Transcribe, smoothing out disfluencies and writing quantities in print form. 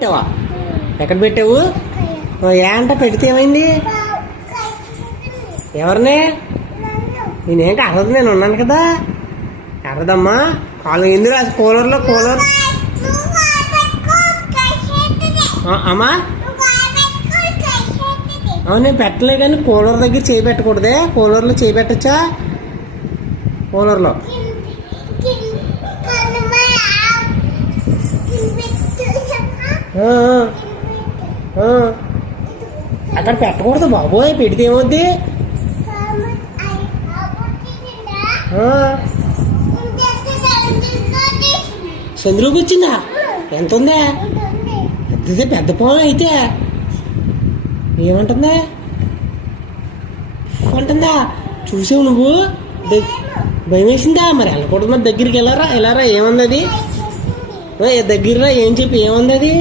పెట్టావా? ఎక్కడ పెట్టావు? ఏంట పెడితే ఏమైంది? ఎవరిని? నేనేంటి అరవదు, నేను ఉన్నాను కదా. అరదమ్మా కాలు ఎందుకు రాసి కూలర్లో కూలర్ అమ్మా. నేను పెట్టలే కానీ కూలర్ దగ్గర చేయి పెట్టకూడదే. కూలర్లో చేయి పెట్టచ్చా? కూలర్లో అక్కడ పెట్టకూడదు బాబోయ్. పెడితే ఏమవుద్ది? చంద్రుకి వచ్చిందా? ఎంత ఉందా? పెద్దదే, పెద్ద పొలం అయితే. ఏమంటుందా? అంటుందా? చూసావు నువ్వు? భయం వేసిందా? మరి వెళ్ళకూడదు. మరి దగ్గరికి వెళ్ళారా? వెళ్ళారా? ఏముంది అది? దగ్గరరా ఏం చెప్పి ఏముంది అది?